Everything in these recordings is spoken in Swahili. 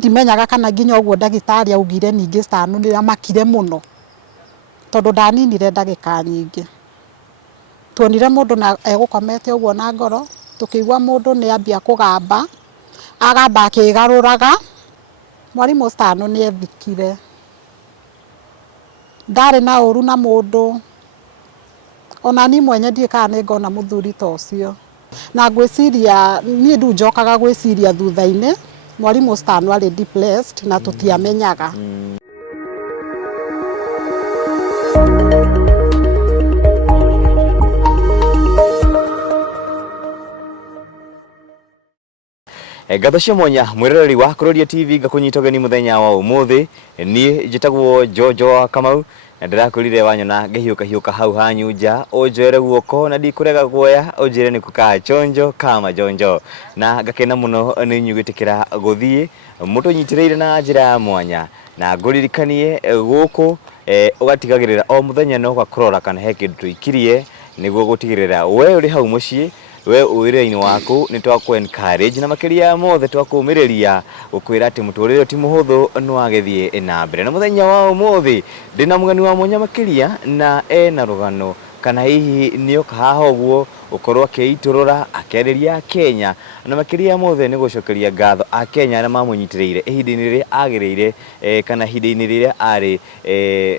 ndimenyaga kana nginya ũguo ndagĩtarĩ augire ningĩ Stano nĩ amakire mũno tondũ ndaninire ndagĩka nyingĩ. Tuonire mũndũ na egũkomete ũguo na ngoro, tukĩigua mũndũ nĩ ambia kũgamba, agamba akĩgarũraga, mwarimũ Stano nĩ ethikire. Ndarĩ na ũru na mũndũ, ona niĩ mwenye ndiĩ kana nĩ ngona mũthuri ta ũcio. Na ngwĩciria niĩ ndu njokaga gwĩciria thutha-inĩ mwarimũ Stano arĩ depressed na tũtiamenyaga. Ngatho cia mwanya mwiroreri wa Kuroria TV ngakunyita geni muthenya wa umuthi ni njitagwo Jojo Kamau na ndirakurire wanyona ngehiuka hau hanyu nja unjwere guoko na ndikurega guoya unjire ni kuka chonjo kama jonjo na ngakena muno ni nyugitikira guthii mutunyitireire na njira ya mwanya na nguririkanie guku ugatigagirira o muthenya no gakurora kana he kindu twikirie niguo gutigirira we uri hau mucii we uwire-ini waku ni twaku encourage na makiria mothe twakuumiriria gukwira ati muturire ti muhuthu nwagethie na mbere na muthenya wa umuthi ndina mugani wa mwanya makiria na na rugano kana hihi ni okaha uguo ukorwo akiiturura akeriria Kenya na makiria mothe ni gucokeria ngatho a Kenya na mamunyitireire ihinda-ini riria agirire kana ihinda-ini riria ari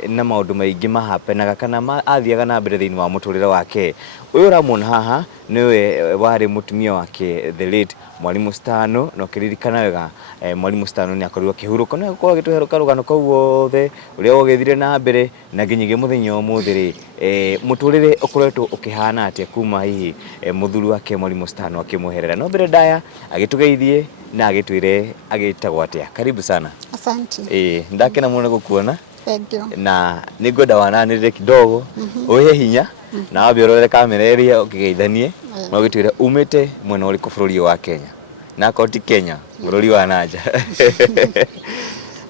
na maundu maingi mahapenaga kana athiaga na mbere thiini wa muturire wake. Uyu ramon haha niwe wari mutumia wake the late Mwalimu Stano no kiririkana wega Mwalimu Stano ni akorirwo kihuruko no gukora gituheruka rugano kau wothe uria wogethire na mbere na nginyige muthenya umuthi ri muturire ukoretwo ukihana atia kuma hihi muthuri wake Mwalimu Stano akimuherera no mbere ndaya agitugeithie na agitwire agitagwo atia. Karibu sana. Asante. Ndakena muno gukuona. Thank you. Na ningwenda wananirire kidogo uhe hinya na wabiorore kamera area ukigeithanie na ugitwire umite mwena uriku bururi wa Kenya na koti Kenya bururi wa nanja.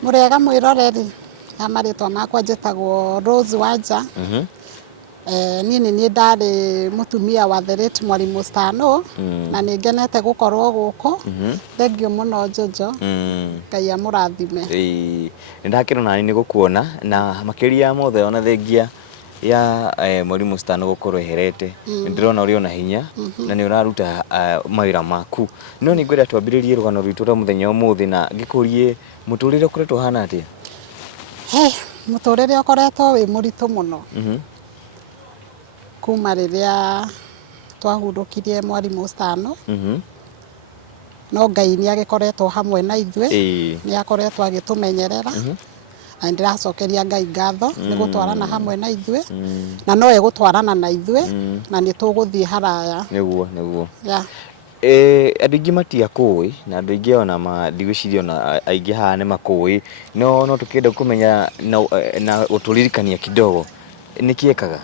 Murega mwiroreri amaritwa makwa njitagwo Rose Wanja. Niĩ ndarĩ mutumia wa the late Mwalimu Stano na nĩ ngenete gukorwo guku. Thengiũ mũno Jojo. Ngai amũrathime. Ndakĩrwo nani nĩ gukuona na makiria mothe ona thengia ya Mwalimu Stano gukorwo eherete ndirona uri ona hinya na ni uraruta mawira maku no ni ngwenda twambiririe rugano rwitu ra muthenya umuthi na ngikurie muturire ukoretwo hana atia. Muturire ukoretwo wi muritu muno kuma riria twahurukirie Mwalimu Stano no Ngai ni agikoretwo hamwe na ithue ni akoretwo agitumenyerera na ndiracokeria Ngai ngatho ni gutwarana hamwe na ithue na no egutwarana na ithue na ni tuguthie haraya niguo ya andu ingi matiakui na andu ingi ona ndigwiciria ona aingi haha ni makui no tukenda kumenya na uturirikania kidogo nikiekaga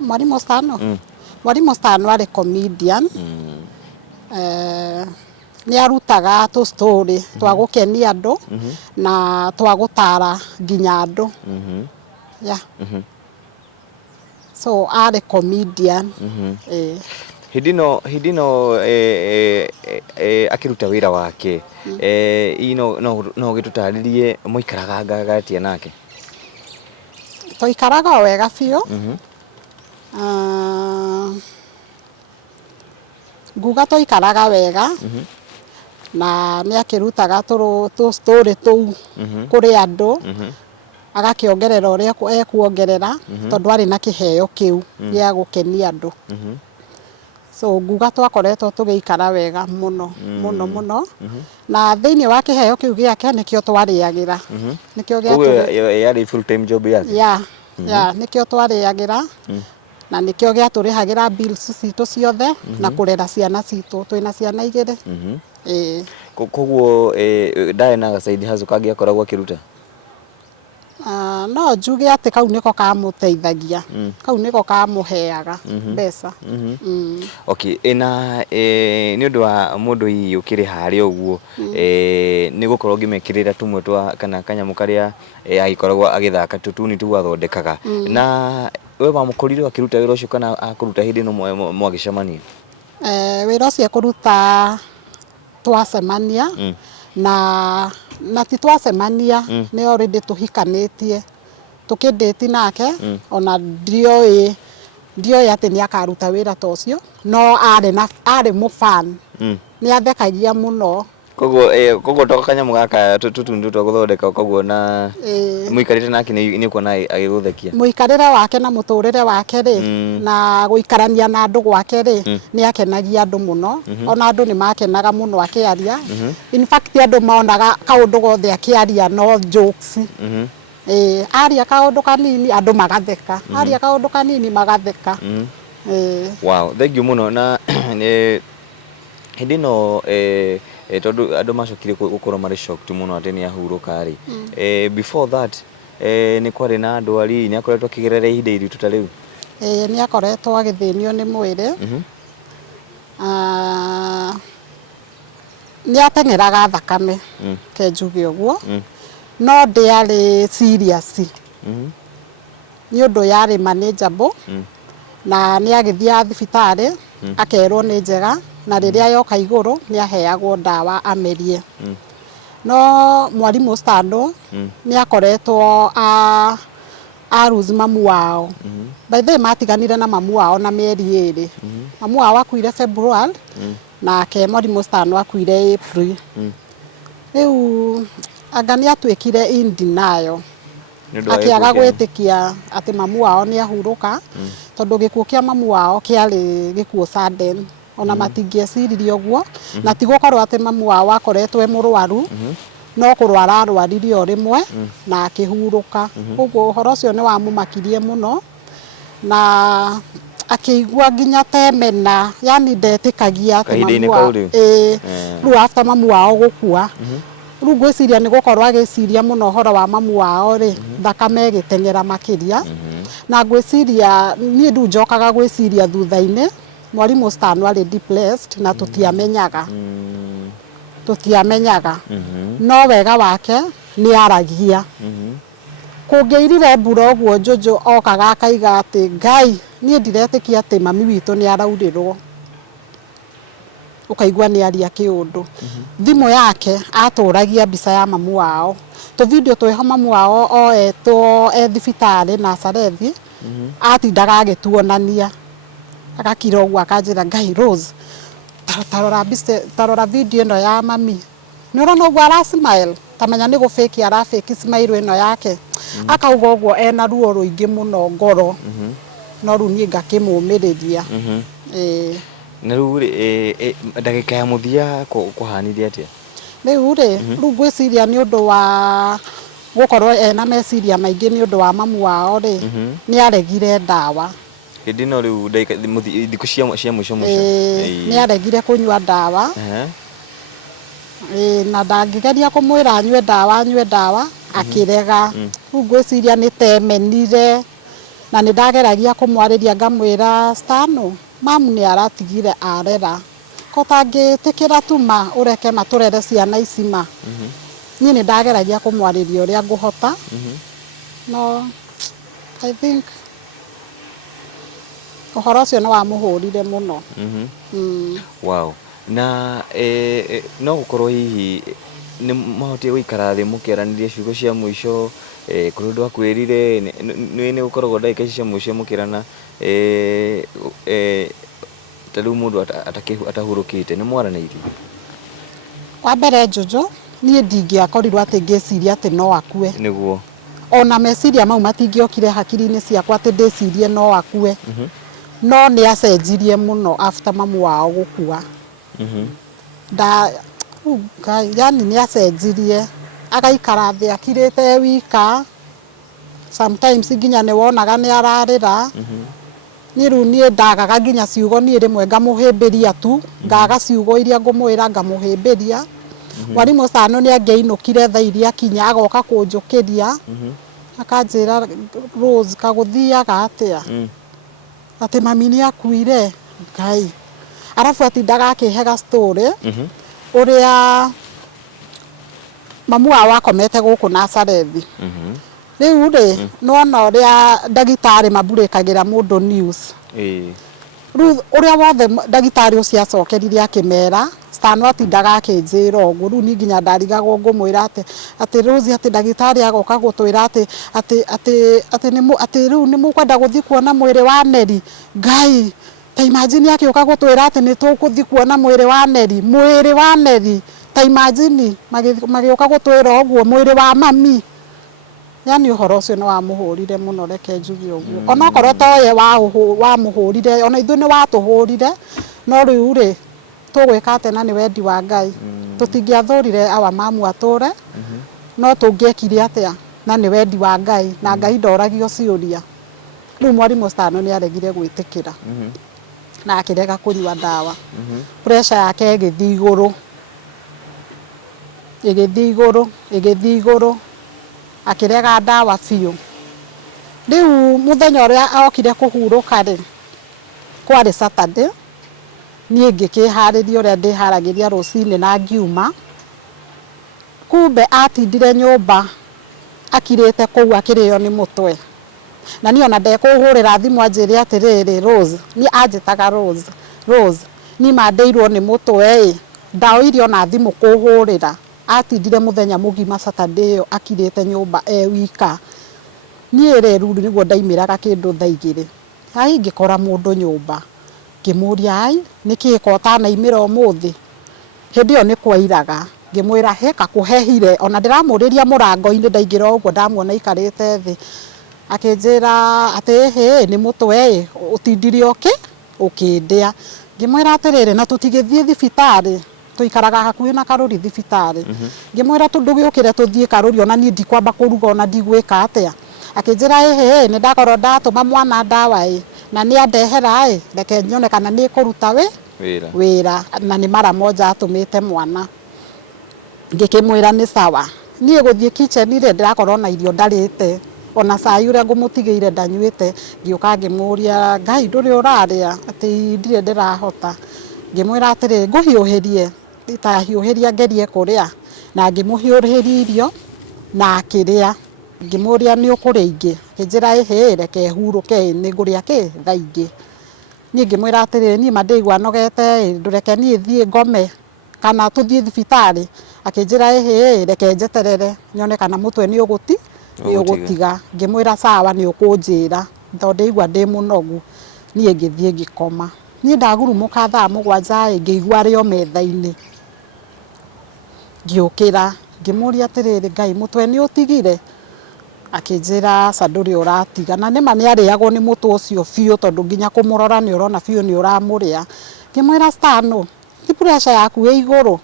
Mwalimu Stano. Mwalimu Stano ari comedian. Ni arutaga tu story twa gukenia andu na twa gutara nginya andu. So ari comedian. Hidino akiruta wira wake no gitutaririe muikaraga ngagatia nake. Toikaraga wega biu. Nguga toikaraga wega na ni akirutaga tu story tu kuri andu agakiongerera uria ekuongerera tondu ari na kiheo kiu gia gukenia andu. So nguga twakoretwo tugiikara wega muno na thiini wa kiheo kiu giake nikio twariagira nikio giake yari full time job yake nikio twariagira na nikio giaturihagira bills citu ciothe na kurera ciana citu twina ciana igiri. Koguo ndae na gacaidi hazu kangi akoragwo akiruta. No njuge ati kau niko kamuteithagia kau niko kamuheaga mbeca. Okay na ni undu wa mundu hihi ukiri hari uguo ni gukorwo ngimekirira tumwe twa kana kanyamu karia agikoragwo agithaka tutuni tu athondekaga na we bamukorire akiruta wira ucio kana akuruta hindi no mwagicemania. Wira ucio kuruta twacemania na na titwacemania nĩ already tũhikanĩtie tũkĩndĩti nake ona ndioĩ atĩ nĩ akaruta wĩra ta ũcio no arĩ mũfan nĩ athekagia mũno koguo toka kanyamu gaka tutundu twa guthondeka koguo na muikarite nake ni kuona agiguthekia muikarire wake na muturire wake ri na guikarania na andu gwake ri ni akenagia andu muno ona andu ni makenaga muno akiaria in fact andu maonaga kaundu gothe akiaria no jokes aria kaundu kanini andu magatheka aria kaundu kanini magatheka wow thank you muno na hindi no tondu andu macokire gukorwo mari shocked muno ati ni ahuruka ri before that ni kwari na ndwari ni akoretwo kigerera ihinda iritu ta riu ni akoretwo agithinio ni mwiri ni atengeraga thakame ke njuge uguo no ndiari serious ni undu yari manageable na ni agithia thibitari akerwo ni njega na riria yoka iguru ni aheagwo ndawa amerie no mwarimu Stando ni akoretwo lose mamu wao by the way matiganire na mamu wao na mieri iri mamu wao akuire February na ke mwarimu Stando akuire April riu agani atwikire in denial akiaga gwitikia ati mamu wao ni ahuruka tondu gikuo kia mamu wao kiari gikuo sudden ona matingĩeciririe ũguo na tigũkorwo atĩ mamu wao akoretwo e mũrwaru no kurwara arwaririe o rimwe na akĩhurũka ũguo ũhoro ũcio nĩ wamũmakirie mũno na akĩigua nginya temena yani ndetĩkagia atĩ mamu wao rĩu after mamu wao gũkua rĩu ngwĩciria nĩ gũkorwo agĩciria mũno ũhoro wa mamu wao rĩ thakame ĩgĩteng'era makĩria na ngwĩciria niĩ rĩu njokaga gwĩciria thutha-inĩ mwarimu Stando ari depressed na tutiamenyaga no wega wake ni aragia kũngĩirire mbura ũguo Jojo okaga akaiga atĩ Ngai niĩ ndiretĩkia atĩ mami witũ ni araurĩrwo ukaigua ni aria kĩũndũ thimũ yake atũragia mbica ya mamu wao to video tweho mamu wao oetwo thibitari Nazarethi atindaga agĩtuonania agakira ũguo akanjĩra Ngai Rose tarora video ĩno ya mami nĩ ũrona ũguo ara smile tamenya nĩ gũfake ara fake smile ĩno yake akauga ũguo ena ruo rũingĩ mũno ngoro no rĩu niĩ ngakĩmũmĩrĩria na rĩu ndagĩka ya mũthia kũhanire atĩa rĩu rĩu ngwĩciria nĩ ũndũ wa gũkorwo ena meciria maingĩ nĩ ũndũ wa mamu wao rĩ nĩ aregire ndawa hindi no riu thikũ cia mũico nĩ aregire kũnyua ndawa na ndangĩgeria kũmwĩra anyue ndawa akĩrega rĩu ngwĩciria nĩ temenire na nĩ ndageragia kũmwarĩria ngamwĩra Stano mamu nĩ aratigire arera ko tangĩtĩkĩra tuma ũreke matũrere ciana icima niĩ nĩ ndageragia kũmwarĩria ũrĩa ngũhota no I think ũhoro ũcio nĩ wamũhũrire mũno wow na no gũkorwo hihi nĩ mahotire gũikara thĩ mũkĩaranĩria ciugo cia mũico kũrĩ ũndũ akwĩrire nĩ gũkoragwo ndagĩka ici cia mũico mũkĩrana ta rĩu mũndũ atahurũkĩte nĩ mwaranĩirie wa mbere Jojo niĩ ndingĩakorirwo atĩ ngĩciria atĩ no akue nĩguo ona meciria mau matingĩokire hakiri-inĩ ciakwa atĩ ndĩcirie no akue no nĩ acenjirie mũno after mamu wao gũkua yani nĩ acenjirie agaikara thĩ akirĩte wika sometimes nginya nĩ wonaga nĩ ararĩra niĩ rĩu niĩ ndagaga nginya ciugo niĩ rĩmwe ngamũhĩmbĩria tu ngaga ciugo iria ngũmwĩra ngamũhĩmbĩria mwarimu Stano nĩ angĩinũkire thaa iria kinya agoka kũnjũkĩria akanjĩra Rose kagũthiaga atĩa atĩ mami nĩ akuire Ngai arabu atindaga akĩhega story ũrĩa mamu wao akomete gũkũ Nazarethi rĩu rĩ nona ũrĩa ndagĩtarĩ mambũrĩkagĩra mũndũ news rĩu ũrĩa wothe ndagĩtarĩ ũcio acokeririe akĩmera Star no atindaga akinjira uguo riu ni nginya ndarigagwo ngumwira ati Rose ati ndagitari agoka gutwira ati riu ni mukwenda guthi kuona mwiri wa Neri Ngai ta imagine akioka gutwira ati ni tukuthi kuona mwiri wa Neri ta imagine magioka gutwira uguo mwiri wa mami yani uhoro ucio ni wamuhurire muno reke njuge uguo ona korwo toye wa muhurire ona ithu ni watuhurire no riu ri tugwika ate na ni wendi wa Ngai tutingiathurire awa mamu ature no tungiekire atia na ni wendi wa Ngai na Ngai ndoragio ciuria riu mwarimu Stano ni aregire gwitikira na akirega kunyua ndawa pressure yake igithi iguru akirega ndawa biu riu muthenya uria aokire kuhuruka ri kwari Saturday nie ngikihariria uria ndiharagiria rucini na ngiuma kumbe atindire nyumba akirite kou akirio ni mutwe na ni ona ndekuhurira thimu anjire atiriri Rose ni anjitaga Rose ni mandeirwo ni mutwe ndaoirio na thimu kuhurira atindire muthenya mugima Saturday akirite nyumba wika nie riru niguo ndaimiraga kindu thaa 2 ai ngikora mundu nyumba ngimuria ai niki kota na imira umuthi hindi yo ni kwairaga ngimwira heka kuhehire ona ndiramuriria murango-ini ndaingira uguo ndamuona ikarite thi akinjira ati he ni mutwe utindire ukindia ngimwira atiriri na tutigithie thibitari tuikaraga hakuhi na Karuri thibitari ngimwira ndugiukire tuthie Karuri ona ni ndikwamba kuruga ona ndigwika atia akinjira he ni ndakorwo ndatuma mwana ndawa na ni andehera reke nyone kana ni kuruta wira na ni mara moja atumite mwana ngikimwira ni sawa nie guthie kitchen ire ndirakorwo na irio ndarite ona cai uria ngumutigire ndanyuite ngioka ngimuria Ngai nduri uraria ati ndire ndirahota ngimwira atiri nguhiuhirie itahiuhiria ngerie kuria na ngimuhiuhiria irio na akiria ngimuria ni ukuria ingi kinjira reke huruke ni nguria ki thaa ingi ni ngimwira atiri ni mandigwa nogete ndureke ni thie ngome kana tuthie thibitari akinjira reke njeterere nyone kana mutwe ni ugutiga ngimwira sawa ni ukunjira tondu igwa ndi munogu ni ngithie ngikoma ni ndagurumuka thaa 7 ngigwa rio metha-ini ngiukira ngimuria atiriri Ngai mutwe ni utigire akinjira nduri uratiga na nima ni ariagwo ni mutwe ucio biu tondu nginya kumurora ni urona biu ni uramuria ngimwira Stano ti pressure yaku iguru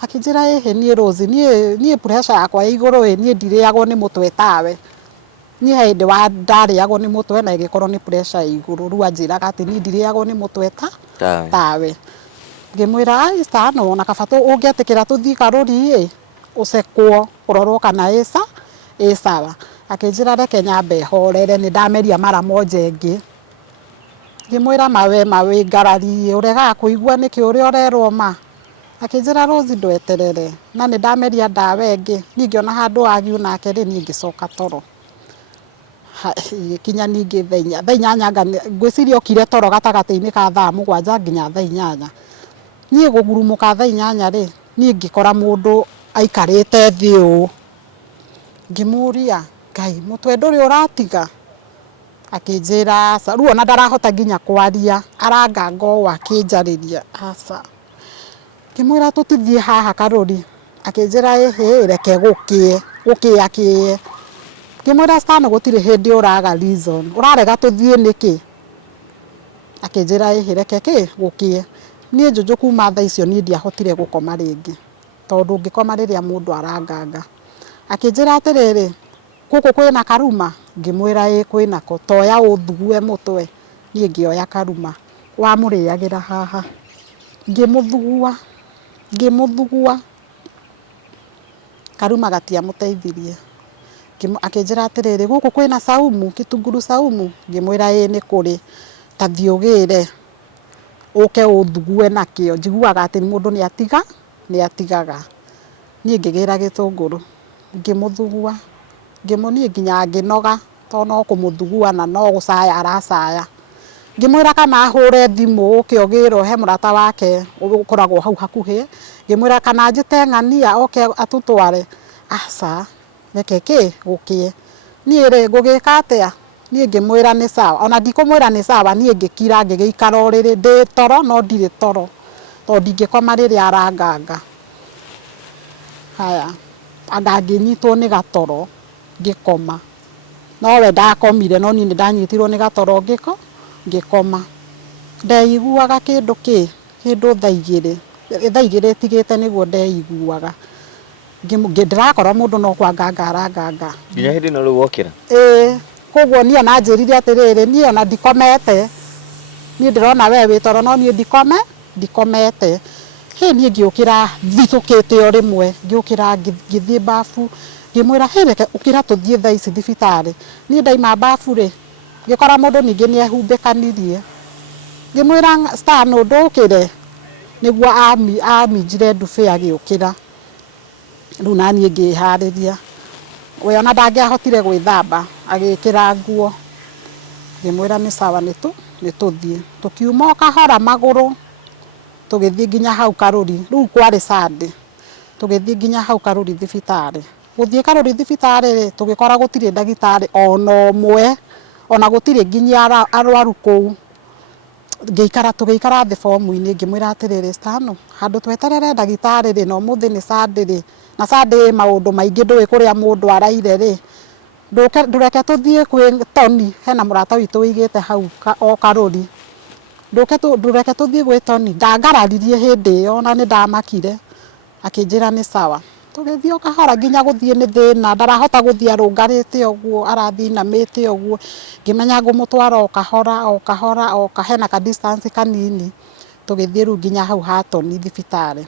akinjira ni Rose ni pressure yakwa iguru ni ndiriagwo ni mutwe tawe ni hindi wa ndariagwo ni mutwe na igikorwo ni pressure iguru ru anjiraga ati ni ndiriagwo ni mutwe tawe ngimwira ai Stano ona kabatu ungetikira tuthii Karuri ucekwo urorwo kana sawa akinjira reke nyambe horere ni ndameria mara moja ingi ngimwira mawe ngarari urega kuigua niki uri orerwo ma akinjira Rose ndweterere na ni ndameria ndawa ingi ningi ona handu agiu nake ri ni ngicoka toro kinya ningi thaa 8 ngwiciria okire toro gatagati-ini ka thaa 7 nginya thaa 8 nie gugurumuka thaa 8 ri nie ngikora mundu aikarite thi ngimuria Ngai mutwe nduri uratiga akinjira riu ona ndarahota nginya kwaria aranganga o akinjariria aca ngimwira tutithie haha Karuri akinjira reke gukie ngimwira Stano gutiri hindi uraga reason urarega tuthie niki akinjira reke gukie nie njuju kuma thaa icio ni ndiahotire gukoma ringi tondu ngikoma riria mundu aranganga akinjira atiriri guku kwina karuma ngimwira kwina ko toya uthugue mutwe nie ngioya karuma wa muriagira haha ngimuthugua karuma gatia muteithirie akinjira atiriri guku kwina saumu kitunguru saumu ngimwira ni kuri ta thiugire uke uthugue nakio njiguaga ati mundu ni atigaga nie ngigira gitunguru ngimuthugua ngimunie nginya nginoga to no kumuthugua na no gucaya aracaya ngimwira kana ahure thimu kiogiro he murata wake ukoragwo hau hakuhi ngimwira kana njite ng'ania oke atutware aca rekeke gukie nie re ngugika atia nie ngimwira ni sawa ona ndikumwira ni sawa nie ngikira ngigikara uriri ndi toro no ndiri toro to ndingikoma riri aranganga haya anga nginyitwo ni gatoro ngikoma no we ndakomire no nie ndanyitirwo ni gatoro ngikoma ndeiguaga kindu thaa igiri tigite niguo ndeiguaga ndirakorwo mundu no kwanganga aranganga nginya hindi no riu wokira koguo nie nanjirire atiriri nie ona ndikomete nie ndirona we witoro no nie ndikomete he nie ngiukira thitukite o rimwe ngiukira ngithie bafu ngimwira hereke ukira tuthie thaa ici thibitari nie ndaima bafu ri ngikora mundu ningi nie humbikanirie ngimwira star no ndukire niguo aminjire ndufe agiukira riu nanie ngihariria we ona ndangiahotire gwithamba agikira nguo ngimwira ni sawa nituthie tukiuma kahora maguru tugithie nginya hau karuri riu kwari Sunday tugithie nginya hau karuri thibitari guthie karuri thibitari tugikora gutire ndagitari ona umwe ona gutire nginya arwaru kou tugikara the form-ini ngimwira atiriri stano handu tweterere ndagitari ri no muthi ni Sunday ri na Sunday maundu maingi ndui kuria mundu araire ri ndureke tuthie kwi Toni hena murata witu wigite hau o karuri ndureke tuthie gwi Toni ndangararirie hindi iyo na ni ndamakire akinjira ni sawa tugithie o kahora nginya guthie ni thina ndarahota guthie arungarite uguo arathie namite uguo ngimenya ngumutwara o kahora hena ka distance kanini tugithie ru nginya hau Hatoni thibitari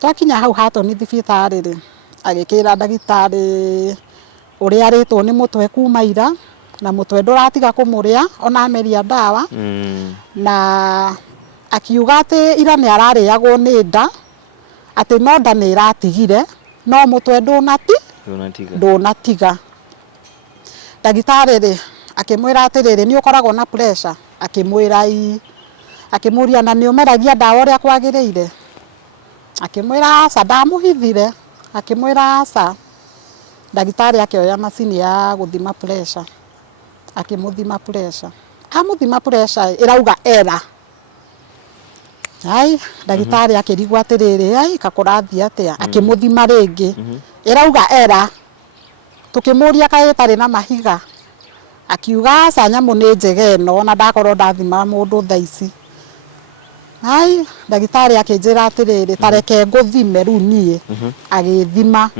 twakinya hau Hatoni thibitari ri agikira ndagitari uria aritwo ni mutwe kuma ira na mutwe nduratiga kumuria ona ameria ndawa na akiuga ati ira ni arariagwo ni nda ati no nda ni iratigire no mutwe ndunatiga ndagitari ri akimwira atiriri ni ukoragwo na pressure akimwira akimuria na ni umeragia ndawa uria kwagiriire akimwira aca ndamuhithire akimwira aca ndagitari akioya macini ya guthima pressure akimuthima pressure amuthima pressure irauga era ai ndagitari akirigwa atiriri ai kakurathia atia akimuthima ringi irauga era tukimuria kae tari na mahiga akiuga aca nyamu ni njege no na ndakorwo ndathima mundu thaa ici ai ndagitari akinjira atiriri tareke nguthime ru nie agithima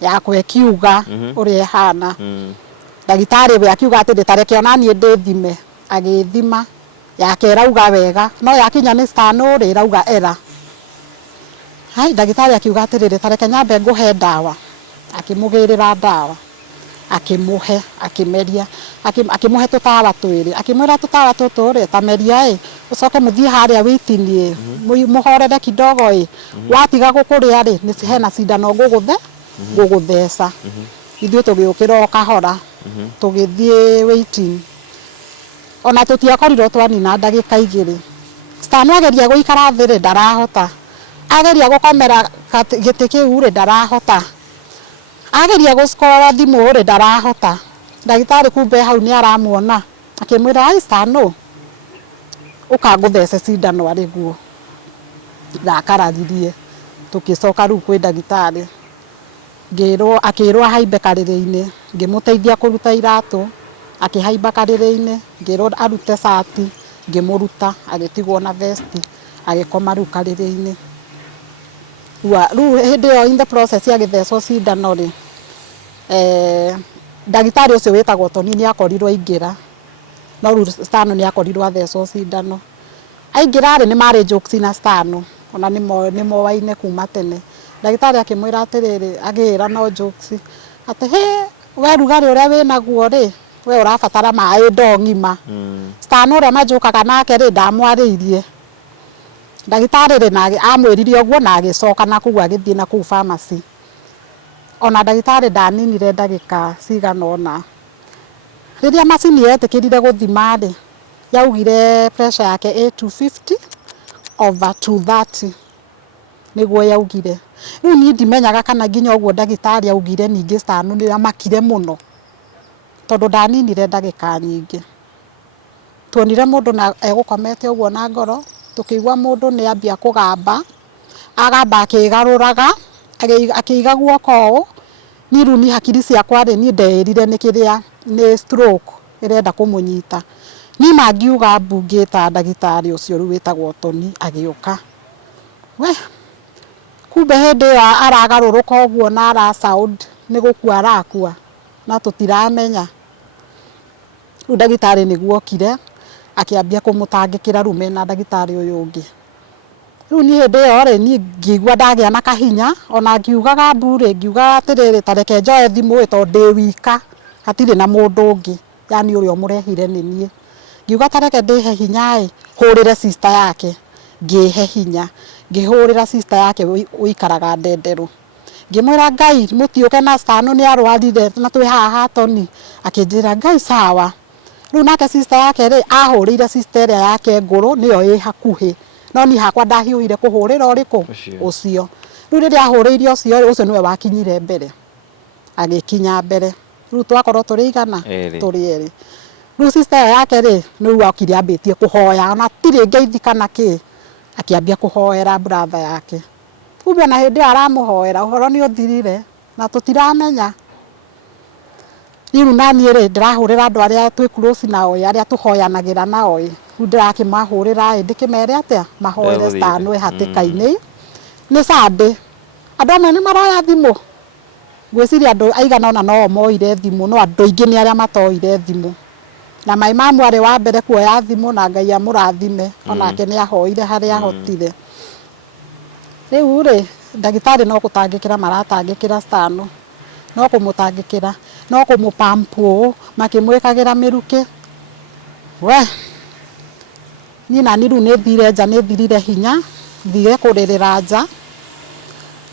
yakwe kiuga uria hana ndagitari we akiuga atiri tareke ona nie ndithime agithima yake rauga wega no yakinya ni stano ri rauga era ai ndagitari akiuga atiriri tareke nyambe nguhe ndawa akimugirira ndawa akimuhe akimeria akimuhe tutawa twiri akimwira tutawa tutu ri tameria ucoke muthie haria witini muhorere kidogo watiga gukuria ri ni hena cindano ngugutheca ithue tugiukira o kahora tugithie waiting ona tutiakorirwo twanina ndagika igiri stano ageria guikara thiri ndarahota ageria gukomera giti kiu ri ndarahota ageria guskora thimu ri ndarahota ndagitari kumbe hau ni aramuona akimwira ai stano ukanguthece cindano ari guo ndakararirie tukicoka ru kwi ndagitari akirwo haimbe kariri-ini ngimuteithia kuruta iratu akihaimba kariri-ini ngirwo arute sati ngimuruta agitigwo na vesti agikoma ru kariri-ini ru hindi yo in the process agithecwo cindano ri ndagitari ucio witagwo Toni ni akorirwo aingira no ru stano ni akorirwo athecwo cindano aingira ri ni mari jokes na stano ona ni mowaine kuma tene ndagitari akimwira atiriri agira no jokes ati he we rugari uria winaguo ri we urabatara mai ndo ngima stano uria majukaga nake ri ndamwariirie ndagitari ri na amwiririe uguo na agicoka na kugu agithie na kugu pharmacy ona ndagitari ndaninire ndagika cigana ona riria macini yetikirire guthima ri yaugire pressure yake 250 over 230 niguo yaugire. Riu ni ndimenyaga kana nginya uguo ndagitari augire ningi Stano ni amakire muno tondu ndaninire ndagika nyingi. Tuonire mundu na egukomete uguo na ngoro, tukigwa mundu ni ambia kugamba, agamba akigaruraga, akiiga guoko uu, ni riu ni hakiri ciakwa ni nderire ni kiria ni stroke irenda kumunyita. Ni mangiuga mbu ngita ndagitari ucio riu witagwo Tony agiuka. We kumbe hindi ya aragaruruka uguo na ara sound ni gukua arakua na tutiramenya. Riu ndagitari niguo okire akiambia kumutangikira riu mena ndagitari uyu ungi. Riu ni hindi yo ri ni ngigua ndagia na kahinya, ona ngiugaga mbu ri ngiuga atiriri tareke njoe thimu tondu ndi wika hatire na mundu ungi, yani uria murehire ni nie. Ngiuga tareke ndihe hinya hurire sister yake, ngihe hinya ngihurira sister yake uikaraga ndenderu, ngimwira Ngai mutiuke na Stano ni arwarire na twi haha Tony, akinjira Ngai sawa. Riu nake sister yake ri ahurire sister iria yake nguru niyo i hakuhi, no ni hakwa ndahiuhire kuhurira uriku ucio. Riu riria ahuriire ucio niwe wakinyire mbere, agikinya mbere. Riu twakorwo turi igana turi eri. Riu sister yake ri niu akire ambitie kuhoya na tiri ngeithi kana ki, akiambia kuhoera brother yake. Kumbe na hindi aramuhoera uhoro ni uthirire na tutiramenya. Riu nani ri ndirahurira andu aria twi close nao aria tuhoyanagira nao, riu ndirakimahurira ndikimere atia mahoere Stano hatikaini. Ni Sunday andu amwe ni maroya thimu, gwiciria andu aigana ona no moire thimu, no andu aingi ni aria matoire thimu. Na mai mamu ari wa mbere kuoya thimu na Ngai amurathime, onake ni ahoire haria ahotire. Riu ri ndagitari no gutangikira maratangikira Stano, no kumutangikira, no kumupampu makimwikagira miruki. We ni nani riu ni thire nja, ni thirire hinya thire kuririra nja.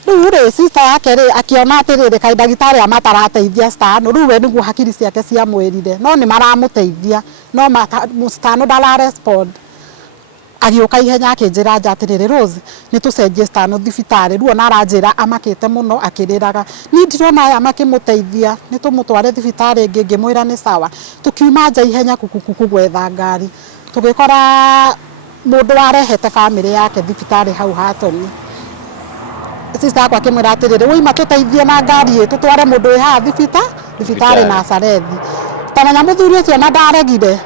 Riu ri sister yake ri akiona atiriri kai ndagitari amatarateithia Stano, riu we niguo hakiri ciake cia mwirire, no ni maramuteithia no Stano ndara respond. Agiuka ihenya akinjira nja atiriri Rose ni tucenjie Stano thibitari, riu ona aranjira amakite muno akiriraga. Ni ndirona aya makimuteithia ni tumutware thibitari ingi, ngimwira ni sawa. Tukiuma nja ihenya kukukuku gwetha ngari, tugikora mundu arehete family yake thibitari hau ha Tony. Sister yakwa akimwira atiriri wima tuteithie na ngari tutware mundu wi haha thibitari na Sarethi. Tamenya muthuri ucio na ndaregire,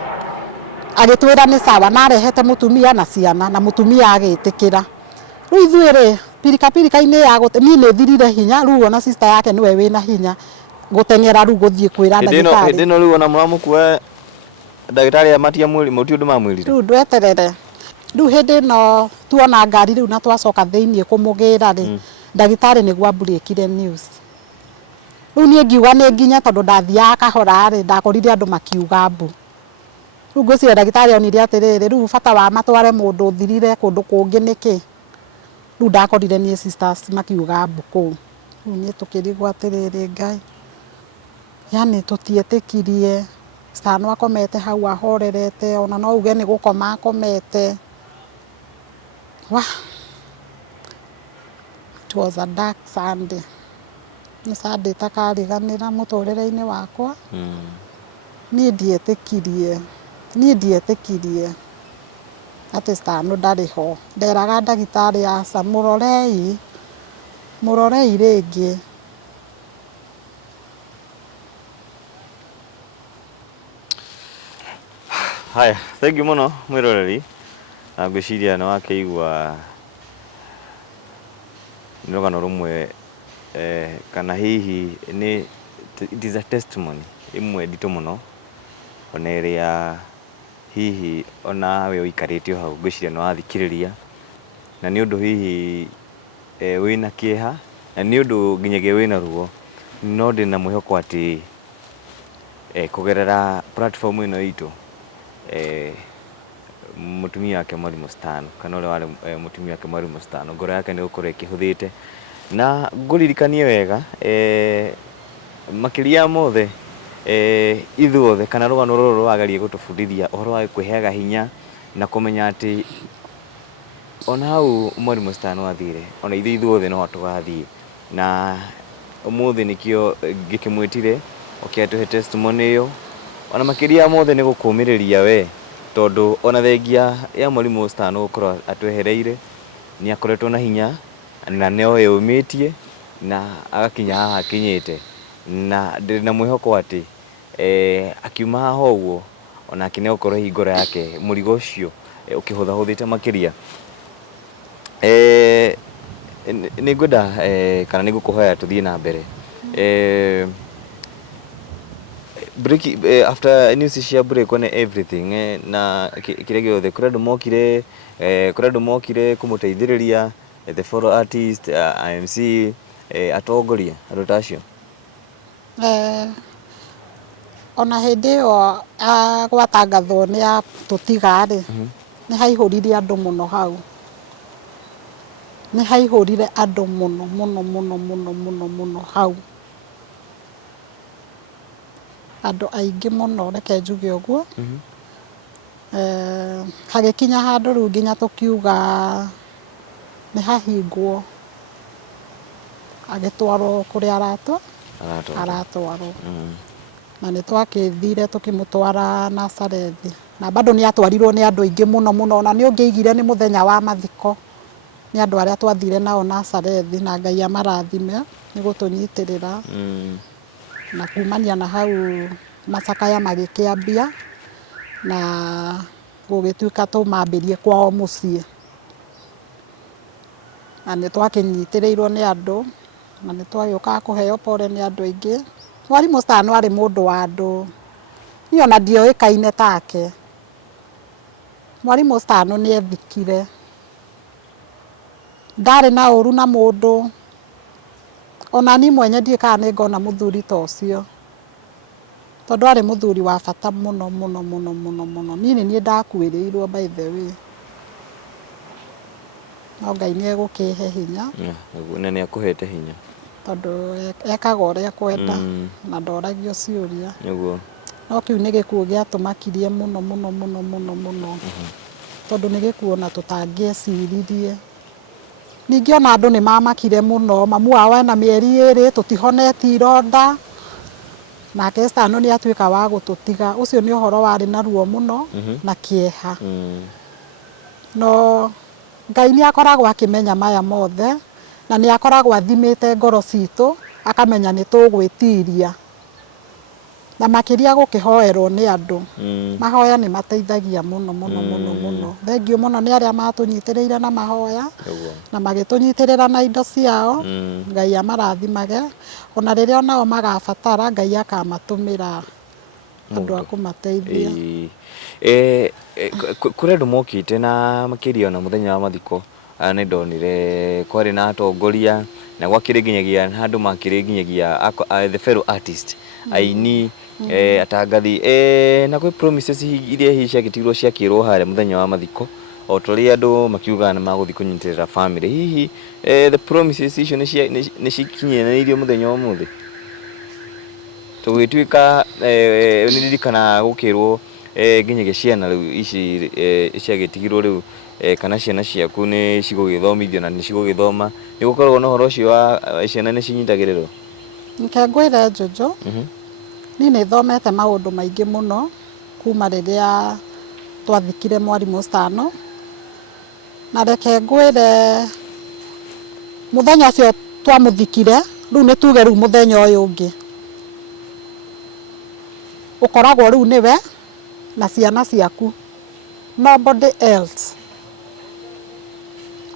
agitwira ni sawa na arehete mutumia na ciana na mutumia agitikira. Riu ithuiri pirika-ini ya ni ni thirire hinya, riu ona sister yake niwe wina hinya gutengera riu guthie kwira ndagitari. Hindi no riu ona muramukua ndagitari amatia mwiri muti undu mamwirire. Riu ndweterere, riu hindi no tuona ngari riu na twacoka thiini kumugira ri ndagitari niguo breakire news. Riu ni ngiuga ni nginya tondu ndathiaga kahora ri ndakorire andu makiuga mbu. Riu ngwiciria ndagitari onire atiriri riu bata wa matware mundu thirire kundu kungi niki. Riu ndakorire ni sisters makiuga mbu kuu. Riu ni tukirigwo atiriri Ngai, yani tutietikirie Stano akomete hau ahorerete, ona no uge ni gukoma akomete. Wa it was a dark Sunday. Ni Sunday takariganira muturire-ini wakwa. Ni ndietikirie ati Stano ndariho. Nderaga ndagitari aca murorei ringi. Haya, thank you muno mwiroreri. Na ngwiciria na wakeigua ni rugano rumwe kana hihi ni it is a testimony imwe nditu muno ona iria hihi ona we uikarite hau ngwiciria no wathikiriria na ni undu hihi wina kieha na ni undu nginyagia wina ruo, no ndina mwihoko ati kugerera platform ino itu mutumia wake Mwalimu Stano kana ule wale mutumia wake Mwalimu Stano ngoro yake ni gukora ikihuthite na nguririkanie wega makiria mothe ithuothe kana rũgano rũrũ rũrageria gũtũbundithia ũhoro wa kwĩheaga hinya na kũmenya atĩ ona hau Mwarimũ Star no athire, ona ithuothe no tũgathiĩ, na ũmũthĩ nĩkĩo ngĩkĩmwĩtire ũkĩatũhe testimony ĩyo, ona makĩria ya mothe nĩ gũkũmĩrĩria we, tondũ ona thengia ya Mwarimũ Star no gũkorwo atwehereire, nĩ akoretwo na hinya na no yũmĩtie na agakinya haha akinyĩte, na ndĩrĩ na mwĩhoko atĩ akiuma haha ũguo onake nĩ gũkorwo hingũra yake mũrigo ũcio ũkĩhũthahũthĩte makĩria. Nĩ ngwenda kana nĩ ngũkũhoya tũthiĩ na mbere break after news cia break on everything na kĩrĩa gĩothe kũrĩ andũ mokire kũmũteithĩrĩria, the fellow artist, IMC, atongoria andũ ta acio. Ona hĩndĩ ĩyo gwatangathwo nĩ ya tũtiga-rĩ, nĩ haihũrire andũ mũno hau, nĩ haihũrire andũ mũno hau, andũ aingĩ mũno, reke njuge ũguo. Hagĩkinya handũ rĩu nginya tũkiuga nĩ hahingwo, agĩtwarwo kũrĩa aratwarwo, na nĩ twakĩthire tũkĩmũtwara Nazarethi, na bado nĩ atwarirwo nĩ andũ aingĩ mũno, na nĩ ũngĩigire nĩ mũthenya wa mathiko, nĩ andũ arĩa twathire nao Nazarethi, na Ngai amarathime nĩ gũtũnyitĩrĩra. Na kumania na hau macakaya magĩkĩambia na gũgĩtuĩka tũmambĩrie kwao mũciĩ, na nĩ twakĩnyitĩrĩirwo nĩ andũ, na nĩ twagĩũkaga kũheo pole nĩ andũ aingĩ. Mwarimũ Star no arĩ mũndũ wa andũ, niĩ ona ndioĩkaine take. Mwarimũ Star nĩ ethikire, ndarĩ na ũru na mũndũ, ona niĩ mwenye ndiĩ kana nĩ ngona mũthuri ta ũcio, tondũ arĩ mũthuri wa bata mũno. Niĩ nĩ niĩ ndakuĩrĩirwo by the way, no Ngai nĩ egũkĩhe hinya, na nĩ akũhete hinya, tondũ ekaga ũrĩa kwenda na ndoragio ciũria. No kĩu nĩ gĩkuũ gĩatũmakirie mũno, tondũ nĩ gĩkuũ ona tũtangĩeciririe. Ningĩ ona andũ nĩ mamakire mũno, mamu wao ena mĩeri 2 tũtihonetie ironda, nake Star nĩ atuĩka wa gũtũtiga. Ũcio nĩ ũhoro warĩ na ruo mũno na kĩeha. No Ngai nĩ akoragwo akĩmenya maya mothe, na nĩ akoragwo athimĩte ngoro citũ, akamenya nĩ tũgwĩtiria, na makĩria gũkĩhoerwo nĩ andũ. Mahoya nĩ mateithagia mũno. Thengiũ mũno nĩ arĩa matũnyitĩrĩire na mahoya, na magĩtũnyitĩrĩra na indo ciao. Ngai amarathimage, ona rĩrĩa onao magabatara, Ngai akamatũmĩra andũ a kũmateithia. Kũrĩ andũ mokĩte na makĩria ona mũthenya wa mathiko, nĩ ndonire kwarĩ na atongoria, na gwakĩrĩ nginyagia handũ makĩrĩ nginyagia the fellow artist, aini, atangathi, na kwĩ promises iria hihi ciagĩtigirwo ciakĩrwo harĩa mũthenya wa mathiko, o tũrĩa andũ makiugaga nĩ magũthiĩ kũnyitĩrĩra family. Hihi the promises icio nĩ cikinyanĩirio mũthenya wa ũmũthĩ? Tũgĩtuĩka nĩ ndirikana gũkĩrwo nginyagia ciana rĩu ici ciagĩtigirwo rĩu, kana ciana ciaku nĩ cigũgĩthomithio na nĩ cigũgĩthoma, nĩ gũkoragwo na ũhoro ũcio wa ciana nĩ cinyitagĩrĩrwo? Nke ngwĩre Jojo, niĩ nĩ thomete maũndũ maingĩ mũno kuma rĩrĩa twathikire Mwarimũ Star, na reke ngwĩre mũthenya ũcio twamũthikire, rĩu nĩ tuge rĩu mũthenya ũyũ ũngĩ ũkoragwo rĩu nĩwe na ciana ciaku, nobody else.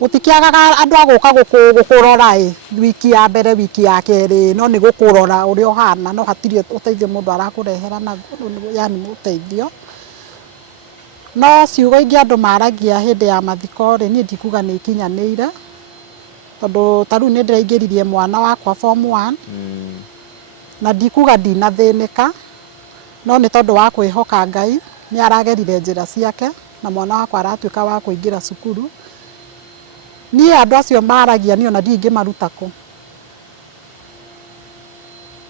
Gũtikĩagaga andũ a gũka gũkũrora wiki ya mbere, wiki ya kerĩ, no nĩ gũkũrora ũrĩa ũhana, no hatirĩ ũteithio mũndũ arakũrehera naguo, yani ũteithio. No ciugo ingĩ andũ maragia hĩndĩ ya mathiko rĩ, niĩ ndikuga nĩ ikinyanĩire, tondũ ta rĩu nĩ ndĩraingĩririe mwana wakwa form 1, na ndikuga ndinathĩnĩka, no nĩ tondũ wa kwĩhoka Ngai, nĩ aragerire njĩra ciake, na mwana wakwa aratuĩka wa kũingĩra cukuru. Niĩ andũ acio maragia niĩ ona ndiũĩ ingĩmaruta kũ,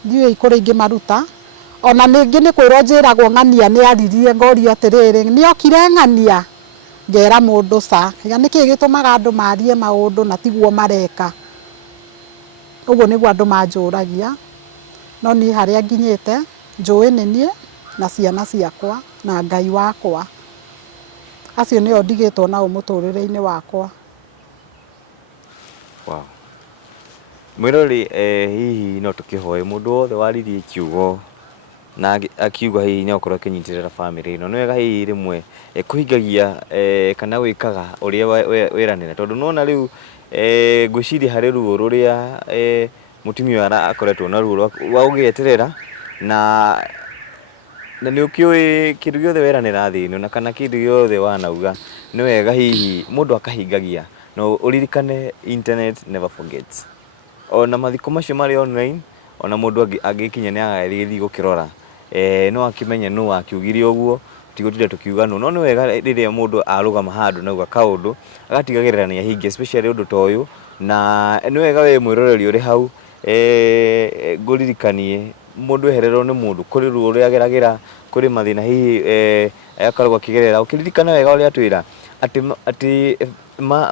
ndiũĩ kũrĩa ingĩmaruta, ona ningi ni kwirwo njiragwo ng'ania ni aririe ngorio atiriri ni okire ng'ania ngera mundu ca ya niki gitumaga andu marie maundu na tiguo mareka uguo niguo andu manjuragia no ni haria nginyite njui ni nie na ciana ciakwa na Ngai wakwa acio nio ndigitwo nao muturire-ini wakwa. Wow. Mwirori hihi no tukihoe mundu wothe waririe kiugo na akiuga hihi ni okorwo kinyitirira family ino nwega hihi rimwe kuhingagia kana wikaga uria wiranira tondu nona riu ngwiciria hari ruo ruria mutumia ara akoretwo na ruo wa ugieterera na ni ukiui kindu giothe wiranira thini na kana kindu giothe wanauga ni wega hihi mundu akahingagia no uririkane internet never forgets ona mathiko macio mari online ona mundu angikinya ni agathii gukirora no akimenya no akiugire uguo tigutira tukiuga no ni wega riria mundu arugama handu nauga kaundu agatigagirira ni ahinge especially undu toyu na ni wega we mwiroreri uri hau nguririkanie mundu ehererwo ni mundu kuri ruo uri ageragira kuri mathina hihi akaragwo akigerera ukiririkana wega uri atwira ati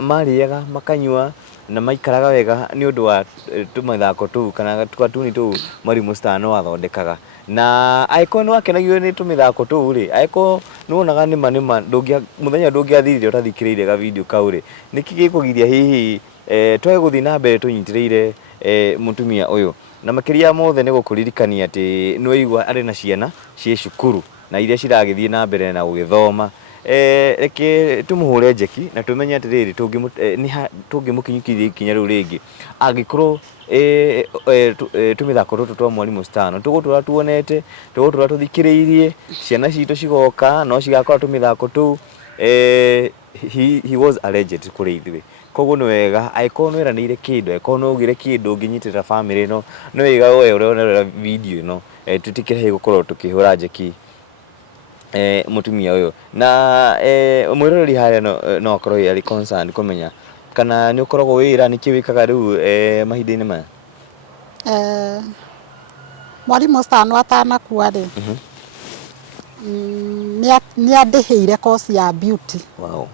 mariaga makanyua na maikaraga wega ni undu wa tumathako tu kana twatuni tu Mwalimu Star no athondekaga na aiko no akenagio ni tumithako tu ri aiko nuonaga ni manima ndungia muthenya ndungiathirire utathikiriire ga video kau ri niki gikugiria hihi twae guthi na mbere tunyitireire mutumia uyu na makiria mothe ni gukuririkania ati no igwa ari na ciana cie cukuru na iria ciragithie na mbere na ugithoma reke tumuhure njeki na tumenye atiriri tungimukinyukiria ikinya riu ringi angikorwo tumithako tutu twa Mwalimu Star no tugutura tuonete tugutura tuthikiriirie ciana citu cigoka no cigakora tumithako tu he was alleged kuri ithuĩ koguo ni wega aiko no eranire kindu aiko no ugire kindu nginyitirira family no ni wega we urionera video ino tutikire gukorwo tukihura njeki mutumia uyu na mwiroreri haria no akorwo ari concerned kumenya kana ni ukoragwo wira niki wikaga riu mahinda-ini maya Mwalimu Star no atanakua ri ni andiheire course ya beauty. Wow.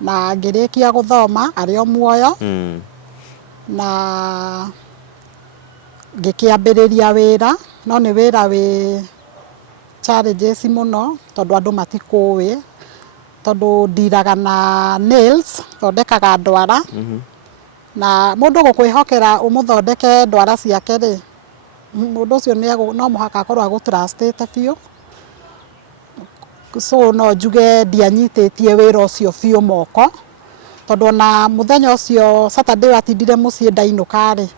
Na ngirikia guthoma ari o muoyo na ngikiambiriria wira no ni wira wi challenges muno tondu andu matikuwi tondu ndiraga na nails thondekaga ndwara na mundu gukwihokera umuthondeke ndwara ciake ri mundu ucio no muhaka akorwo agutrustite biu so no njuge ndianyititie wira ucio biu moko tondu na muthenya ucio Saturday watindire mucii ndainuka ri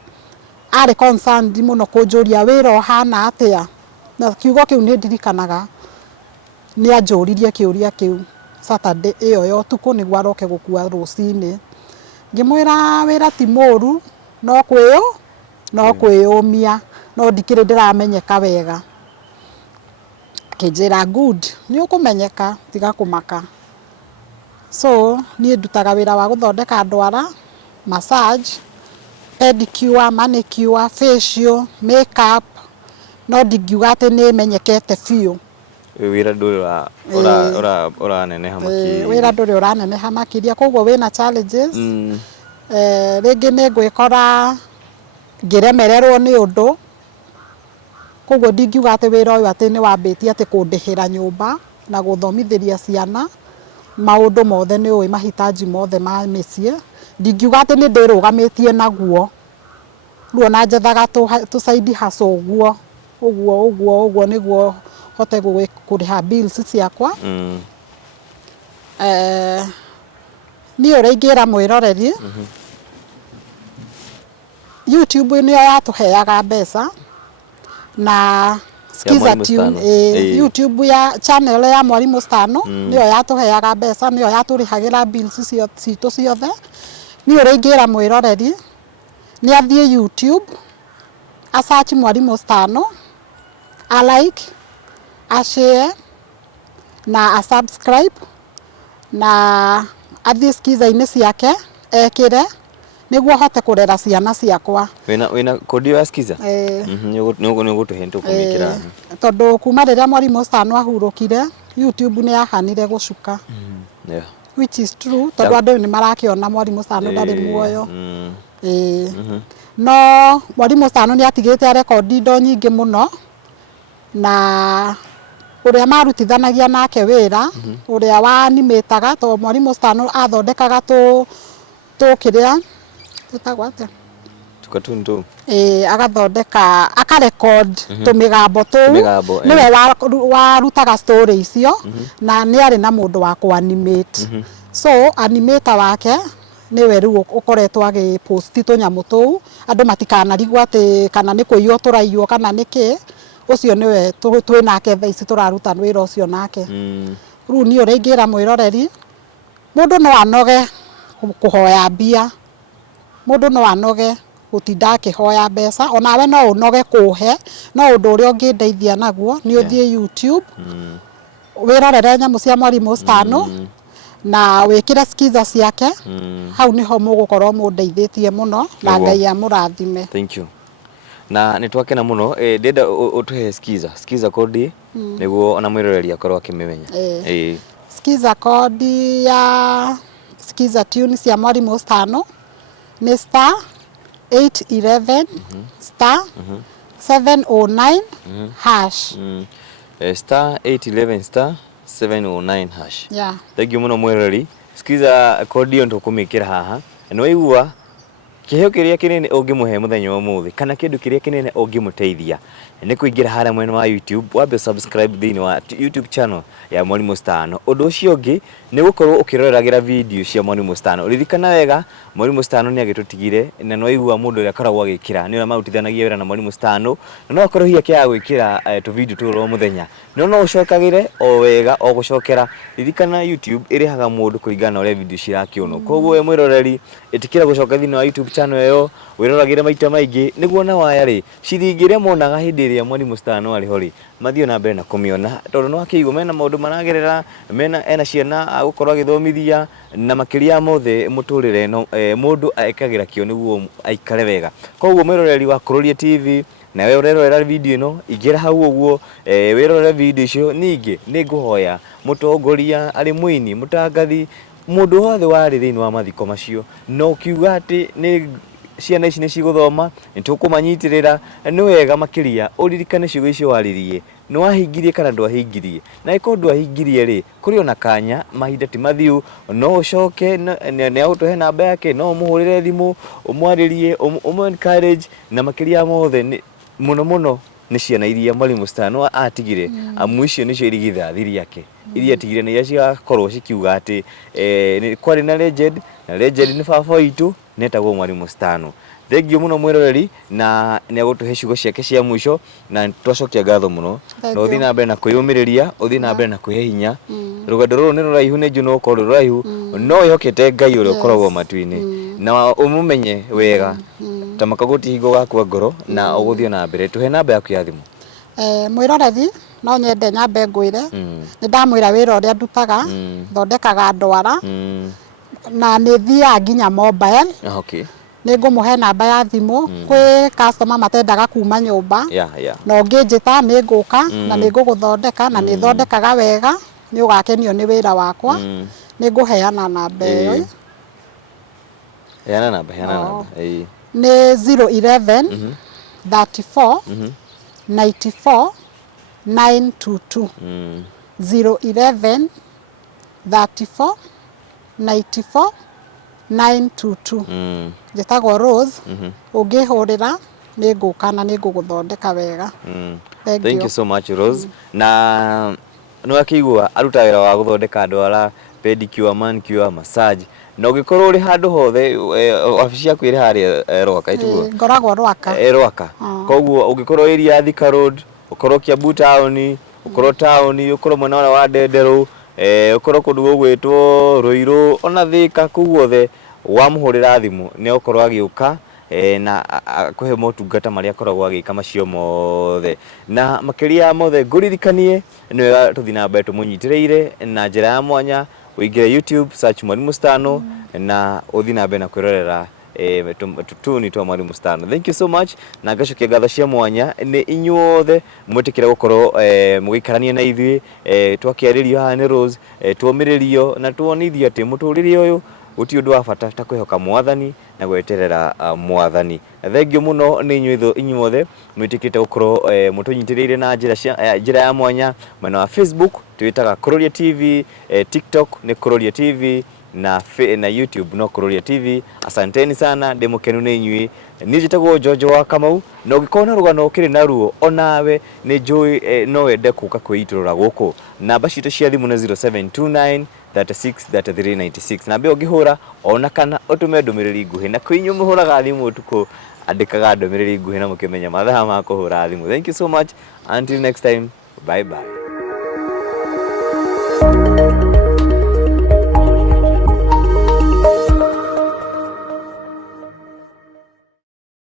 ari concerned muno kunjuria wira uhana atia na kiugo kiu ni ndirikanaga ni anjuririe kiuria kiu Saturday iyo yo tuku niguo aroke gukua rucini ngimwira wira ti muru no kwiyumia no ndikire ndiramenyeka wega kinjira good ni ukumenyeka tiga kumaka so ni ndutaga wira wa guthondeka ndwara massage pedicure manicure facial makeup no ndingiuga ati ni menyekete biu wira nduri uraneneha makiria wira nduri uraneneha makiria koguo wina challenges ringi ni ngwikora ngiremererwo ni undu koguo ndingiuga ati wira uyu ati ni wambitie ati kundihira nyumba na guthomithiria ciana maundu mothe ni ui mahitaji mothe ma micii ndingiuga ati ni ndirugamitie naguo ruo na njethaga tu side hustle uguo niguo hote kuriha bills ciakwa ni uria ingira mwiroreri YouTube ni yatuheaga mbeca na Skiza Tune YouTube ya channel ya Mwalimu Star niyo yatuheaga mbeca niyo yaturihagira bills citu ciothe ni uria ingira mwiroreri ni athie YouTube a search Mwalimu Star a like a share na a subscribe na athie Skiza-ini ciake ekire niguo hote kurera ciana ciakwa wina kodi ya Skiza nĩ ũgũtũhe kumikira tondu kuma rĩrĩa mwarimũ Stano ahurũkire YouTube nĩ yahanire gũcuka yeah, which is true tondu andũ nĩ marakĩona mwarimũ Stano ndarĩ muoyo no mwarimũ Stano nĩ atigĩte rekondi indo nyingĩ mũno na uria marutithanagia nake wĩra uria wanimĩtaga to mwarimũ Stano athondekaga kiria tutagwo atĩa tukatundu agathondeka akarecord tumigambo tuu niwe warutaga story icio na nĩ arĩ na mũndũ wa kuanimate so animator wake niwe rĩu ukoretwo agiposti tunyamu tuu andu matikanarigwo ati kana nĩ kũiywo tũraiywo kana nĩkĩ ucio niwe twĩ nake thaa ici tũraruta wĩra ucio nake rĩu niĩ ũrĩa ingĩra mwĩroreri mũndũ no anoge kuhoya mbia mũndũ no anoge gutinda akĩhoya mbeca onawe no ũnoge kũhe no ũndũ ũrĩa ũngĩndeithia naguo nĩ ũthiĩ YouTube wĩrorere nyamũ cia mwarimũ Stano na wĩkĩre Skiza ciake hau niho mũgũkorwo mũndeithĩtie mũno na Ngai amũrathime. Thank you. Na nitwakena muno ndenda utuhe Skiza code niguo ona mwiroreri akorwo akimemenya Skiza code ya Skiza tune cia mwarimũ Stano ni star 811 star 709 hash star 811 star 709 hash. Yeah. Thank you muno mwiroreri. Skiza code yo ntukumikira haha no igua kiheo kiria kinene ungimuhe muthenya wa muthi kana kindu kiria kinene ungimuteithia ni kuingira haria mwena wa YouTube wabe subscribe thini wa YouTube channel ya Mwarimũ Stano. Undu ucio ungi ni gukorwo ukiroreragira video cia Mwarimũ Stano. Ririkana wega Mwarimũ Stano ni agitutigire na no igua mundu uria karagwo agikira ni marutithanagia wira na Mwarimũ Stano na no akorwo hiya kia gwikira tu video tu ro muthenya no ucokagire o wega o gucokera. Ririkana YouTube irihaga mundu kuringana na uria video cirakionwo koguo we mwiroreri itikira gucoka thini wa YouTube channel yo wiroragire maita maingi niguo na waya ri ciringire monaga hindi iria Mwarimũ Stano ari hori mathio na mbere na kumiona tondu no akiigwo mena maundu maragerera ena ciana agukorwo agithomithia na makiria mothe muturire no mundu aikagira kio niguo aikare wega. Koguo mwiroreri wa Kuroria TV na we urerorera video ino igira hau uguo wirorera video icio ningi ni nguhoya mutongoria ari muini mutangathi mundu wothe wari thini wa mathiko macio no kiuga ati ni ciana ici ni ciguthoma nitukumanyitirira ni wega makiria uririkane ciugo icio waririe ni wahingirie kana ndwahingirie na iko ndwahingirie ri kuri ona kanya mahinda ti mathiu no ucoke ne autohe namba yake no muhurire thimu umwaririe encourage na makiria mothe muno ni ciana iria Mwarimũ Stano atigire amu icio nicio irigithathiri yake iria atigire ni cia korwo cikiuga ati ni kwari na legend ni baba witũ netagwo Mwarimũ Stano. Thank you muno mwiroreri na ni agutuhe ciugo ciake cia mwisho na twacokia ngatho muno no uthi na mbere na kwiyumiriria uthi na mbere na kwihe hinya rugendo ruru ni ruraihu ni njuno ukorwo ruraihu no ihokete Ngai uria ukoragwo matu-ini na umumenye wega ta makaguti hingo gakwa ngoro na uguthio na mbere tuhe namba yaku ya thimu mwiroreri no nyende nyambe ngwire ni ndamwira wira uria ndutaga thondekaga ndwara na ni thia nginya mobile okay ni ngumuhe namba ya thimu kwi customer matendaga kuma nyumba no ngĩnjĩta ni nguka na ni nguguthondeka na ni thondekaga wega ni ugakenio ni wira wakwa ni nguheana namba iyo heana namba ni 011 34 94 922 011 34 94 922 njĩtagwo Rose ũngĩhũrĩra nĩ ngũka na nĩ ngũgũthondeka wega. Thank you so much Rose. Na no akigwa aruta wĩra wa gũthondeka ndwara pedicure manicure massage na ũngĩkorwo uri handu hothe wabici yaku ĩrĩ harĩa Rwaka itugo ngoragwo Rwaka koguo ũngĩkorwo area ya Thika Road ukorwo Kiambu town ukorwo town ukorwo mwena wa Ndenderu ukorwo kundu gugwitwo Ruiru ona Thika kuguothe wamuhurira thimu ni ukorwo agiuka na akuhe motungata maria akoragwo agika macio mothe na makiria mothe nguririkanie ni wega tuthi na mbere tumunyitireire na njira ya mwanya uingire YouTube search Mwarimũ Stano na uthi na mbere na kwirorera tutuni twa Mwalimu Stan. Thank you so much na ngacokia ngatho cia mwanya ni inyuothe mwitikire gukorwo mugikarania na ithui twakiaririo haha ni Rose tuomiririo na tuonithio ati muturire uyu uti undu wa bata ta kwihoka Mwathani na gweterera Mwathani. Thengio muno ni inyuothe mwitikite gukorwo mutunyitiriire na njira ya mwanya mwena wa Facebook twitaga Kuroria TV, TikTok ni Kuroria TV na YouTube no Kuroria TV. Asanteni sana, ndimukenu ni inyui. Nijitagwo Jojo wa Kamau na ungikona rugano ukiri na ruo onawe ni njui no wende kuka kwiiturura guku. Namba citu cia thimu na 0729 36 na be ungihura ona kana utume ndumiriri nguhi na kwinyu muhuraga thimu utuku andikaga ndumiriri nguhi na mukimenya mathaa ma kuhura thimu. Thank you so much, until next time, bye bye.